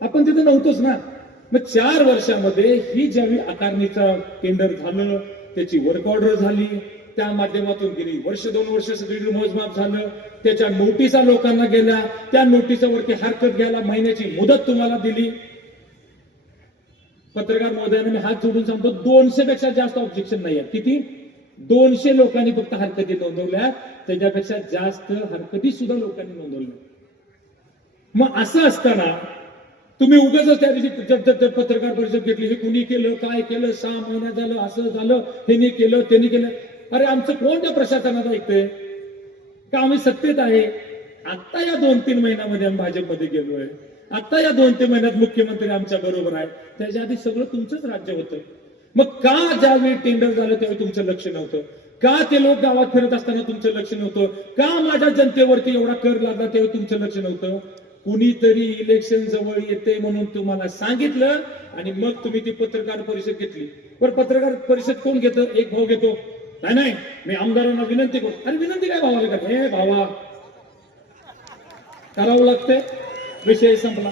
आपण तिथे नव्हतोच ना. मग 4 वर्षामध्ये ही ज्यावेळी आकारणीचा टेंडर झालं, त्याची वर्क ऑर्डर झाली, त्या माध्यमातून गेली वर्ष 2 वर्ष सगळी मोजमाप झालं, त्याच्या नोटिसा लोकांना गेल्या, त्या नोटिसावरती हरकत घ्यायला महिन्याची मुदत तुम्हाला दिली. पत्रकार महोदयांनी मी हात जोडून सांगतो 200 पेक्षा जास्त ऑब्जेक्शन नाही आहेत. किती? 200 लोकांनी फक्त हरकती नोंदवल्या, त्याच्यापेक्षा जास्त हरकती सुद्धा लोकांनी नोंदवल्या. मग असं असताना तुम्ही उगाच त्या दिवशी पत्रकार परिषद घेतली, हे कुणी केलं, काय केलं, 6 महिना झालं, असं झालं, हे केलं, त्यांनी केलं. अरे आमचं कोण त्या प्रशासनात ऐकतंय का? आम्ही सत्तेत आहे. आता या 2-3 महिन्यामध्ये आम्ही भाजपमध्ये गेलोय, आता या 2-3 महिन्यात मुख्यमंत्री आमच्या बरोबर आहे. त्याच्या आधी सगळं तुमचंच राज्य होतं. मग का ज्यावेळी टेंडर झालं त्यावेळी तुमचं लक्ष नव्हतं? का ते लोक गावात फिरत असताना तुमचं लक्ष नव्हतं? का माझ्या जनतेवरती एवढा कर लागला त्यावेळी तुमचं लक्ष नव्हतं? कुणीतरी इलेक्शन जवळ येते म्हणून तुम्हाला सांगितलं आणि मग तुम्ही ती पत्रकार परिषद घेतली. पण पत्रकार परिषद कोण घेतं? एक भाऊ घेतो, नाही मी आमदारांना विनंती करतो. अरे विनंती काय भावाला करत? हे भावा करावं लागतंय, विषय संपला.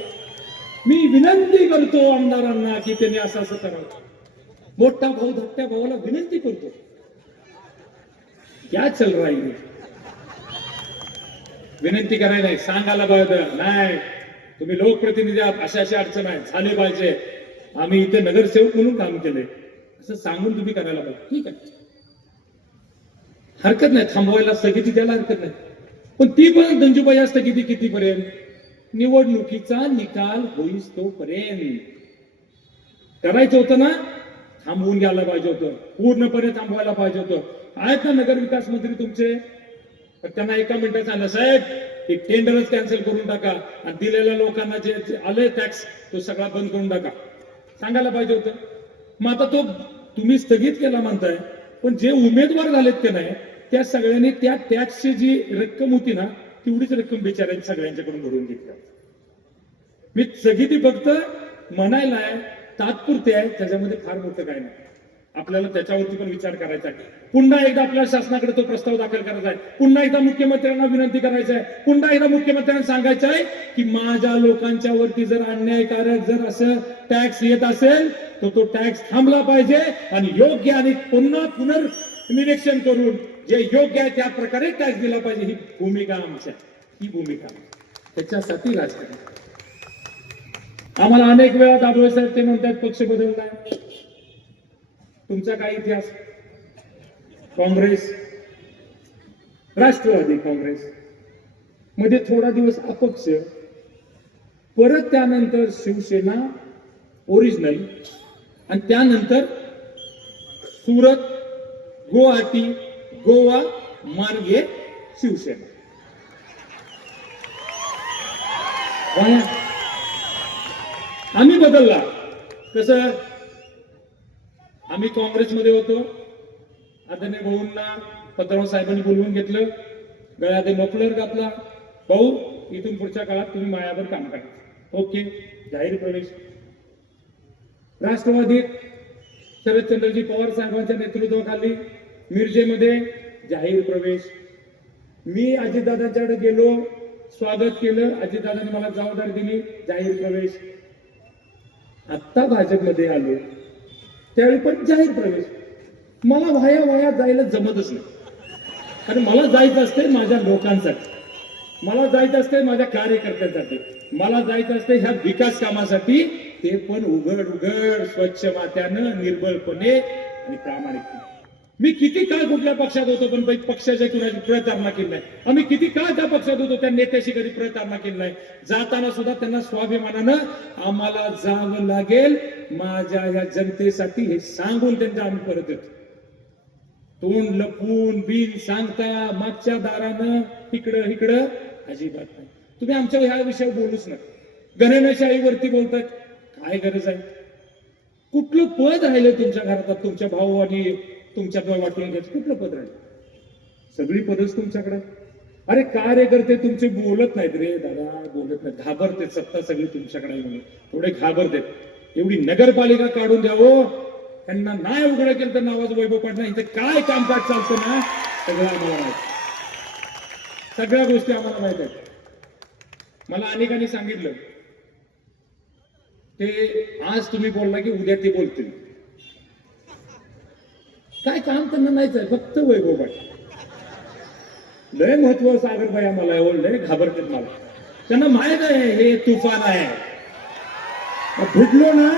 मी विनंती करतो आमदारांना की त्यांनी असं करावं. मोठा भाऊ धाकट्या भावाला विनंती करतो. क्या चल रहा है? विनंती करायला नाही, सांगायला पाहिजे. नाही तुम्ही लोकप्रतिनिधी आहात, अशा अडचण आहे, झाले पाहिजे, आम्ही इथे नगरसेवक म्हणून काम केले असं सांगून तुम्ही करायला पाहिजे. ठीक आहे, हरकत नाही, थांबवायला स्थगिती द्यायला हरकत नाही. पण ती पण धनजूबाई स्थगिती कितीपर्यंत? निवडणुकीचा निकाल होईस तोपर्यंत करायचं होतं ना. थांबवून घ्यायला पाहिजे होतं, पूर्णपणे थांबवायला पाहिजे होतं. आहेत ना नगर विकास मंत्री तुमचे, त्यांना एका मिनिटात सांगा साहेब हे टेंडरच कॅन्सल करून टाका आणि दिलेल्या लोकांना जे आले टॅक्स तो सगळा बंद करून टाका, सांगायला पाहिजे होतं. मग आता तो तुम्ही स्थगित केला म्हणताय, पण जे उमेदवार झालेत की नाही त्या सगळ्यांनी त्या टॅक्सची जी रक्कम होती ना तेवढीच रक्कम बिचाऱ्यांनी सगळ्यांच्याकडून भरून घेतली. मी स्थगिती फक्त म्हणायला आहे, तात्पुरते आहे, त्याच्यामध्ये फार मोठं काय नाही. आपल्याला त्याच्यावरती पण विचार करायचा आहे. पुन्हा एकदा आपल्या शासनाकडे तो प्रस्ताव दाखल करायचा आहे. पुन्हा एकदा मुख्यमंत्र्यांना विनंती करायची आहे. पुन्हा एकदा मुख्यमंत्र्यांना सांगायचं आहे की माझ्या लोकांच्या वरती जर अन्यायकारक जर असं टॅक्स येत असेल तर तो टॅक्स थांबला पाहिजे आणि योग्य आणि पुन्हा पुनर्निरीक्षण करून जे योग्य आहे त्या प्रकारे टॅक्स दिला पाहिजे. ही भूमिका आमची आहे, ही भूमिका त्याच्यासाठी राजकारण. आम्हाला अनेक वेळा दाभोळे साहेब ते म्हणतात पक्ष बदललाय. तुमचा काय इतिहास? काँग्रेस, राष्ट्रवादी काँग्रेस मध्ये थोडा दिवस अपक्ष, परत त्यानंतर शिवसेना ओरिजिनल आणि त्यानंतर सुरत, गुवाहाटी, गोवा मार्गे शिवसेना. आम्ही बदलला. कसं? आम्ही काँग्रेसमध्ये होतो, आदरणीय भाऊंना पत्रकार साहेबांनी बोलवून घेतलं, गळ्यात मफलर घातला, भाऊ इथून पुढच्या काळात तुम्ही मायावर काम करा. ओके, जाहीर प्रवेश. राष्ट्रवादीत शरदचंद्रजी पवार साहेबांच्या नेतृत्वाखाली मिरजेमध्ये जाहीर प्रवेश. मी अजितदादांच्याकडे गेलो, स्वागत केलं, अजितदादांनी मला जबाबदारी दिली, जाहीर प्रवेश. आत्ता भाजपमध्ये आलो त्यावेळी पण जाहीर प्रवेश. मला वाया जायला जमतच नाही, कारण मला जायचं असते माझ्या लोकांसाठी. मला जायचं असते माझ्या कार्यकर्त्यांसाठी, मला जायचं असते ह्या विकास कामासाठी, ते पण उघड उघड स्वच्छ मात्यानं, निर्बळपणे आणि प्रामाणिकपणे. मी किती काळ कुठल्या पक्षात होतो पण पक्षाच्या कुणाची प्रतारणा केली नाही. आम्ही किती काळ त्या पक्षात होतो त्या नेत्याशी कधी प्रतारणा केली नाही. जाताना सुद्धा त्यांना स्वाभिमानानं आम्हाला जावं लागेल माझ्या या जनतेसाठी हे सांगून त्यांच्या आम्ही परत येतो. तोंड लपून बिन सांगता मागच्या दारानं इकडं इकडं अजिबात नाही. तुम्ही आमच्या ह्या विषयावर बोलूच नका. घराण्याशाहीवरती बोलताय, काय गरज आहे? कुठलं पद राहिलं तुमच्या घरात? तुमच्या भाऊ आणि तुमच्याकडे वाटून घ्यायचं कुठलं पद राहिलं? सगळी पदच तुमच्याकडे. अरे कार्यकर्ते तुमचे बोलत नाहीत रे दादा, बोलत नाहीत, घाबरते. सत्ता सगळी तुमच्याकडे म्हणून थोडे घाबरते. एवढी नगरपालिका काढून द्यावं, त्यांना नाही उघडं केलं तर नावाचं वैभव पाटणा इथं काय कामकाज चालतं ना, सगळं आम्हाला माहिती. सगळ्या गोष्टी आम्हाला माहित आहेत. मला अनेकांनी सांगितलं ते आज तुम्ही बोलला की उद्या ते बोलतील. काय काम त्यांना नाहीच आहे, फक्त वैभव पाटील. लय महत्व सागरबाई आम्हाला लय घाबरतात मला. त्यांना माहित आहे हे तुफान आहे. फुटलो ना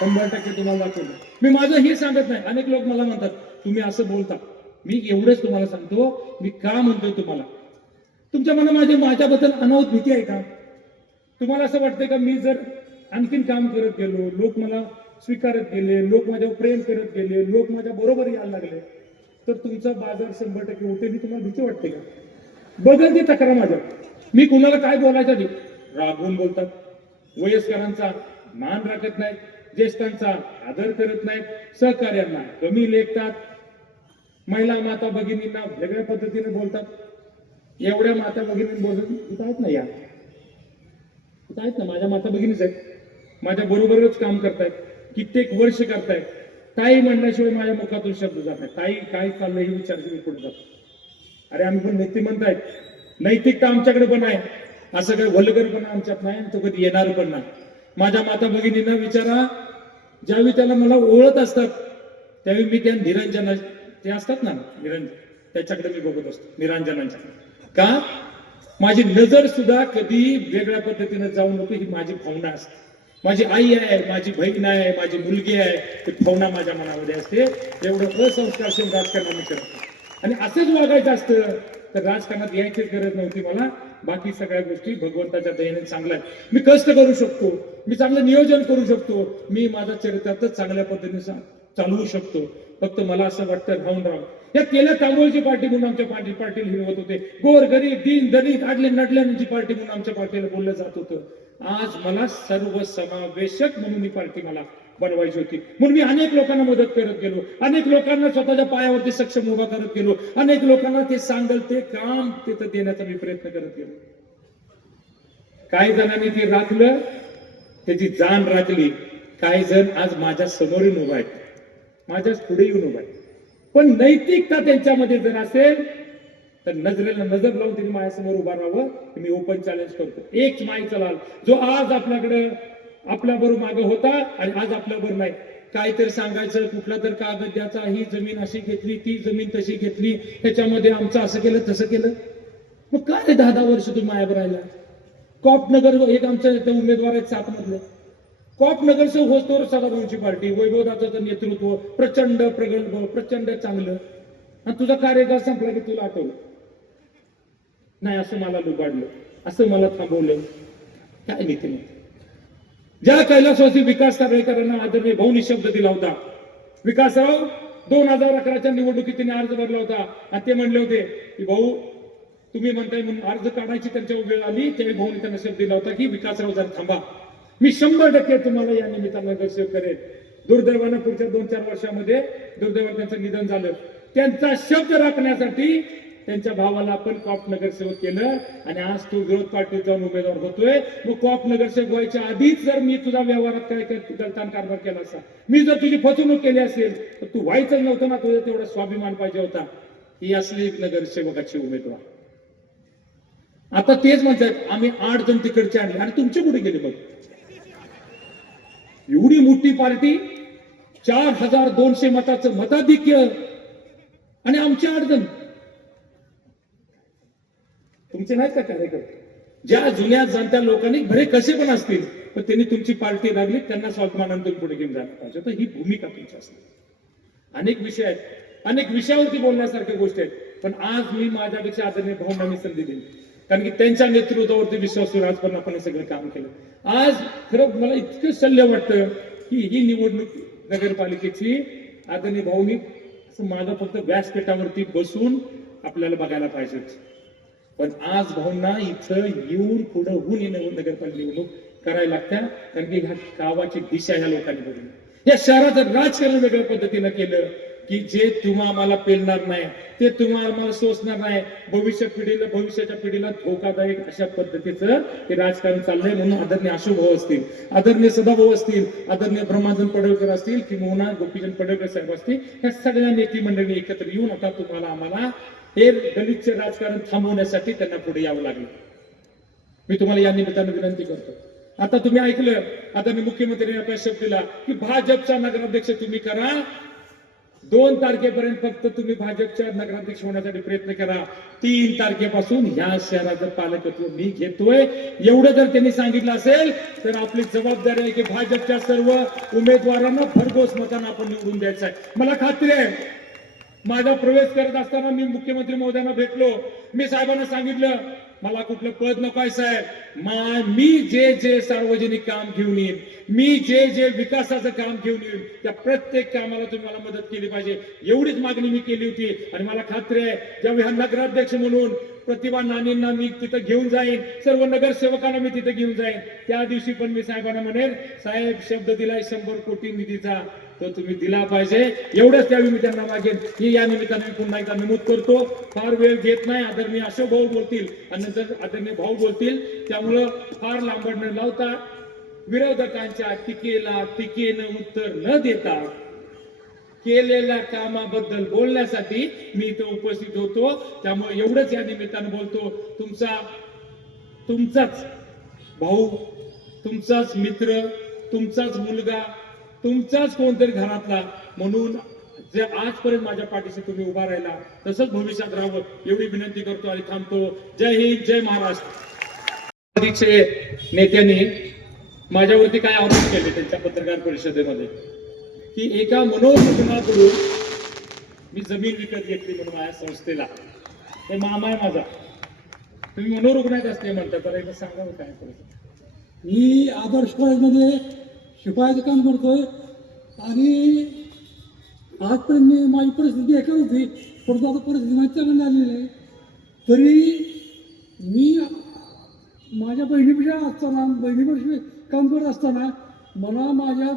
100% तुम्हाला दाखवलं. मी माझं हे सांगत नाही. अनेक लोक मला म्हणतात तुम्ही असं बोलता. मी एवढंच तुम्हाला सांगतो, मी का म्हणतोय तुम्हाला, तुमच्या मनामध्ये माझ्याबद्दल अनाहूत भीती आहे का? तुम्हाला असं वाटतंय का मी जर आणखीन काम करत गेलो, लोक मला स्वीकारत गेले, लोक माझ्यावर प्रेम करत गेले, लोक माझ्या बरोबर यायला लागले, तर तुमचा बाजार 100% उठेल, ही तुम्हाला भीती वाटते का? बघल ती तक्रार माझ्या. मी कुणाला काय बोलायचं नाही. रागवून बोलतात, वयस्करांचा मान राखत नाहीत, ज्येष्ठांचा आदर करत नाहीत, सहकार्यांना कमी लेखतात, महिला माता भगिनींना वेगळ्या पद्धतीने बोलतात. एवढ्या माता भगिनी बोलून इथं आहेत ना, या इथं आहेत ना, माझ्या माता भगिनीच आहेत, माझ्या बरोबरच काम करतायत, कित्येक वर्ष करतायत. ताई म्हणण्याशिवाय माझ्या मुखातून शब्द जात नाही. ताई काय चाललंय हे विचारशी मी पुढे जातो. अरे आम्ही पण नीतिमंत आहेत, नैतिकता आमच्याकडे पण आहे. असं काही वल्गरपणा आमच्यात नाही, तो कधी येणार पण नाही. माझ्या माता भगिनींना विचारा, ज्यावेळी त्याला मला ओळख असतात त्यावेळी मी त्या निरंजना, ते असतात ना निरंजन, त्याच्याकडे मी बघत असतो. निरंजनांच्या का माझी नजर सुद्धा कधी वेगळ्या पद्धतीने जाऊ नको, ही माझी भावना असते. माझी आई आहे, माझी बहीण आहे, माझी मुलगी आहे, ही भावना माझ्या मनामध्ये असते. एवढं असंस्कारशील राजकारण मी करतो. आणि असंच वागायचं असतं तर राजकारणात यायचीच गरज नव्हती मला. बाकी सगळ्या गोष्टी भगवंताच्या दयेने चांगल्या आहेत. मी कष्ट करू शकतो, मी चांगलं नियोजन करू शकतो, मी माझा चरित्रातच चांगल्या पद्धतीने चालवू शकतो. फक्त मला असं वाटतं राहून या केल्या तांदूळची पार्टी म्हणून आमच्या पाटील हिरवत होते. गोर गरीब दीन दलित आडले नडल्यांची पार्टी म्हणून आमच्या पार्टीला बोललं जात होतं. आज मला सर्वसमावेशक म्हणून ही पार्टी मला बनवायची होती. म्हणून मी अनेक लोकांना मदत करत गेलो, अनेक लोकांना स्वतःच्या पायावरती सक्षम उभा करत गेलो, अनेक लोकांना ते सांगल ते काम तिथं देण्याचा मी प्रयत्न करत गेलो. काही जणांनी ते राखलं, त्याची जाण राखली. काही जण आज माझ्या समोर येऊन उभा आहेत, माझ्याच पुढे येऊन उभा आहेत. पण नैतिकता त्यांच्यामध्ये जर असेल तर नजरेला नजर लावून त्यांनी माझ्यासमोर उभा राहावं. मी ओपन चॅलेंज करतो. एक माईचा लाल जो आज आपल्याकडे आपल्याबरोबर मागे होता आणि आज आपल्याबरोबर नाही, काहीतरी सांगायचं, कुठला तर कागद द्यायचा, ही जमीन अशी घेतली, ती जमीन तशी घेतली, ह्याच्यामध्ये आमचं असं केलं तसं केलं. मग काय 10-10 वर्ष तुम्ही मायावर राहिला? कॉप नगर एक आमच्या इथे उमेदवार आहेत 7 मधले, कॉप नगरसेवक होतो सदाभाऊंची पार्टी, वैभवदाचं नेतृत्व प्रचंड प्रगल्भ, प्रचंड चांगलं. आणि तुझा कार्यकाळ संपला की तुला आठवलं नाही, असं मला लुबाडलं, असं मला थांबवलं. काय नीती नाही. ज्या कैलासवासी विकास कार्यकर्त्यांना आदरणीय भाऊनी शब्द दिला होता, विकासराव 2011च्या निवडणुकीत त्यांनी अर्ज भरला होता आणि ते म्हणले होते की भाऊ तुम्ही म्हणताय म्हणून अर्ज काढायची त्यांच्या वेळ आली, त्यावेळी भाऊनी त्यांना शब्द दिला होता की विकासराव जर थांबा, मी 100% तुम्हाला या निमित्तानं नगरसेवक करेन. दुर्दैवानं पुढच्या 2-4 वर्षामध्ये दुर्दैवानं त्यांचं निधन झालं. त्यांचा शब्द राखण्यासाठी त्यांच्या भावाला आपण कॉप नगरसेवक केलं आणि आज तो विरोध पार्टीत जाऊन उमेदवार होतोय. मग कॉप नगरसेवक व्हायच्या आधीच जर मी तुझा व्यवहारात काय गलतान कारभार केला असता, मी जर तुझी फसवणूक केली असेल तर तू व्हायचं नव्हतं ना. तुझा तेवढा स्वाभिमान पाहिजे होता. ही असली नगरसेवकाची उमेदवार. आता तेच म्हणतात आम्ही 8 जण तिकडचे आणले आणि तुमचे कुठे गेले? बघ एवढी मोठी पार्टी, 4200 मताचं मताधिक्य आणि आमचे 8 जण. तुमचे नाहीत का कार्यकर्ते? ज्या जुन्या जाणत्या लोकांनी भरे कसे पण असतील पण त्यांनी तुमची पार्टी लागली, त्यांना स्वाभिमानातून पुढे घेऊन जायला पाहिजे. तर ही भूमिका तुमची असते. अनेक विषय आहेत, अनेक विषयावरती बोलण्यासारख्या गोष्टी आहेत, पण आज मी माझ्यापेक्षा आदरणीय भाऊंना मी संधी दिली, कारण की त्यांच्या नेतृत्वावरती विश्वास राजपणे आपण सगळं काम केलं. आज खरं मला इतकं शल्य वाटतं की ही निवडणूक नगरपालिकेची आदरणीय भाऊनी असं माझं फक्त व्यासपीठावरती बसून आपल्याला बघायला पाहिजे, पण आज भाऊंना इथं येऊन पुढे होऊन नगरपालिका निवडणूक करायला लागत्या, कारण की ह्या गावाची दिशा ह्या लोकांनी बघितली. या शहराचं राजकारण वेगळ्या पद्धतीनं केलं की जे तुम्हा आम्हाला पेलणार नाही, ते तुम्हाला आम्हाला सोसणार नाही, भविष्याच्या पिढीला धोकादायक अशा पद्धतीचं हे राजकारण चाललंय. म्हणून आदरणीय अशोक भाऊ असतील, आदरणीय सदाभाऊ असतील, आदरणीय ब्रह्मानंद पडळकर असतील किंवा गोपीचंद पडळकर साहेब असतील, ह्या सगळ्या नेते मंडळी एकत्र येऊन आता तुम्हाला आम्हाला हे दलितचे राजकारण थांबवण्यासाठी त्यांना पुढे यावं लागलं. मी तुम्हाला या निमित्तानं विनंती करतो. आता तुम्ही ऐकलं, आता मी मुख्यमंत्र्यांनी आपल्या शब्द दिला की भाजपचा नगराध्यक्ष तुम्ही करा, 2 तारखेपर्यंत फक्त तुम्ही भाजपच्या नगराध्यक्ष होण्यासाठी प्रयत्न करा, 3 तारखेपासून ह्या शहराचं पालकत्व मी घेतोय. एवढं जर त्यांनी सांगितलं असेल तर आपली जबाबदारी आहे की भाजपच्या सर्व उमेदवारांना भरघोस मतांना आपण निवडून द्यायचं आहे. मला खात्री आहे, माझा प्रवेश करत असताना मी मुख्यमंत्री महोदयांना भेटलो, मी साहेबांना सांगितलं मला कुठलं पद नको आहे साहेब, मी जे सार्वजनिक काम घेऊन येईन, मी जे विकासाचं काम घेऊन येईन, त्या प्रत्येक कामाला तुम्ही मला मदत केली पाहिजे, एवढीच मागणी मी केली होती. आणि मला खात्री आहे ज्यावेळी हा नगराध्यक्ष म्हणून प्रतिभा नानींना मी तिथं घेऊन जाईन, सर्व नगरसेवकांना मी तिथं घेऊन जाईन, त्या दिवशी पण मी साहेबांना म्हणेन साहेब शब्द दिलाय 100 कोटी निधीचा, तो तुम्ही दिला पाहिजे, एवढंच त्यावेळी मी त्यांना मागेन. ही या निमित्ताने पुन्हा एकदा नमूद करतो. फार वेळ घेत नाही, आदरणीय अशोक भाऊ बोलतील आणि नंतर आदरणीय भाऊ बोलतील, त्यामुळं फार लांबड न लावता विरोधकांच्या टीकेनं उत्तर न देता केलेल्या कामाबद्दल बोलण्यासाठी मी इथं उपस्थित होतो. त्यामुळे एवढंच या निमित्तानं बोलतो. तुमचाच भाऊ, तुमचाच मित्र, तुमचाच मुलगा, तुमचाच कोणतरी घरातला म्हणून जे आजपर्यंत माझ्या पाठीशी तुम्ही उभा राहिला तसंच भविष्यात राहावं एवढी विनंती करतो आणि थांबतो. जय हिंद, जय महाराष्ट्र. नेत्यांनी माझ्यावरती काय आरोप केले त्यांच्या पत्रकार परिषदेमध्ये की एका मनोरुग्णाकडून मी जमीन विकत घेतली म्हणून माझ्या संस्थेला. हे मामा आहे माझा, तुम्ही मनोरुग्णात असते म्हणता, तर एकदा सांगा काय करायचं. मी आदर्श कॉलेजमध्ये शिपायाचं काम करतोय आणि आजपर्यंत माझी परिस्थिती एका होती, परंतु आता परिस्थिती माझी चांगली झालेली आहे. तरी मी माझ्या बहिणीपेक्षा काम करत असताना मला माझ्या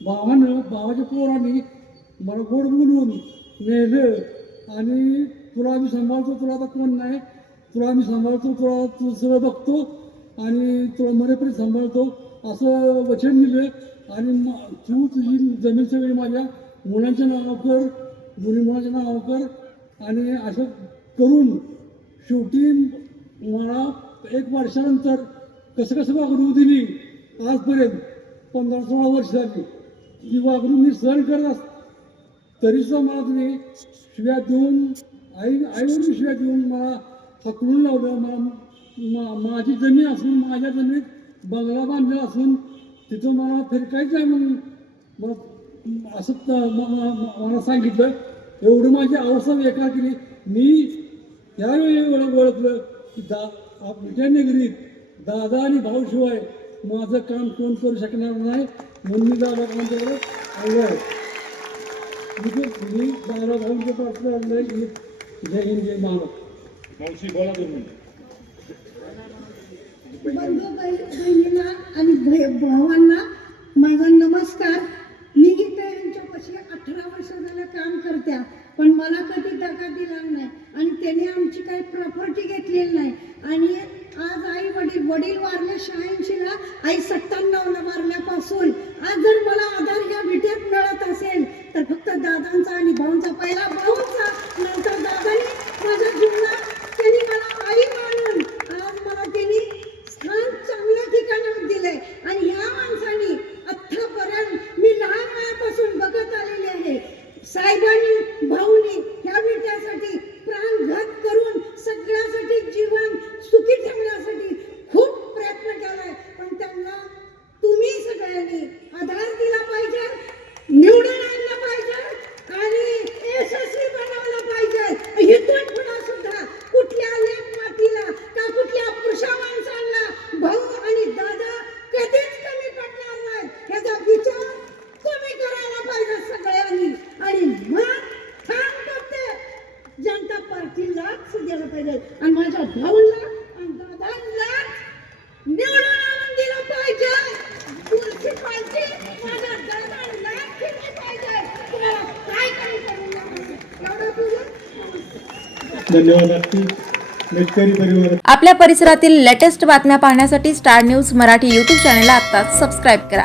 भावाच्या पोरांनी मला गोड बोलवून नेलं आणि तुला आम्ही सांभाळतो, तुला आता कोण नाही, तुला आम्ही सांभाळतो, तुला तू सगळं बघतो आणि तुला मरेपर्यंत सांभाळतो असं वचन दिलं. आणि तू तुझी जमीन सगळी माझ्या मुलांच्या नावावर कर, दोन्ही मुलांच्या नावावर कर. आणि असं करून शेवटी मला 1 वर्षानंतर कसं वागणूक दिली, आजपर्यंत 15-16 वर्ष झाली ती वागणूक मी सहन करत तरीसुद्धा मला तुम्ही शिव्या देऊन आईवर मी शिव्या देऊन मला हकलून लावलं. माझी जमीन असून माझ्या जमिनीत बंगला बांधला असून तिथं मला फिरकायचं आहे म्हणून असं मला सांगितलं. एवढं माझी अवस्था बेकार केली. मी त्यावेळी ओळखलं की आपल्या नगरीत दादा आणि भाऊशिवाय माझं काम कोण करू शकणार नाही, म्हणून मी दादा कामाच्याकडे आलो आहे. मी दादा भाऊंच्या पाठला आणलं. जय हिंद, जय महाराष्ट्र. मावशी बोला तुम्ही. बंधू बहिणींना आणि भावांना माझा नमस्कार. मी गीता यांच्यापाशी 18 वर्ष झालं काम करत्या, पण मला कधी दगा दिला नाही आणि त्याने आमची काही प्रॉपर्टी घेतलेली नाही. आणि आज वडील वारले 86ला, आई 97ला वारल्यापासून आज जर मला आधार ह्या विट्यात मिळत असेल तर फक्त दादांचा आणि भाऊंचा. पहिला भाऊंचा, नंतर दादांनी माझ्या जीवनात त्यांनी मला आई मानून आज मला त्यांनी स्थान चांगल्या ठिकाणावर दिलंय. आणि ह्या माणसांनी आत्तापर्यंत मी लहान वयापासून बघत आलेले आहे, साहेबांनी भाऊनी ह्या विट्यासाठी प्राणघात करून सगळ्यासाठी जनता पार्टीलाच दिलं पाहिजे आणि माझ्या भाऊला आणि दादांनाच निवडून आणून दिलं पाहिजे. म्युन्सिपाल्टी माझ्या दादांनाच दिली पाहिजे. तुम्हाला काय कमी करू नका. एवढं तुझं धन्यवाद आरती. शेतकरी परिवार आपल्या परिसरातील लेटेस्ट बातम्या पाहण्यासाठी स्टार न्यूज मराठी यूट्यूब चॅनलला आत्ताच सबस्क्राईब करा.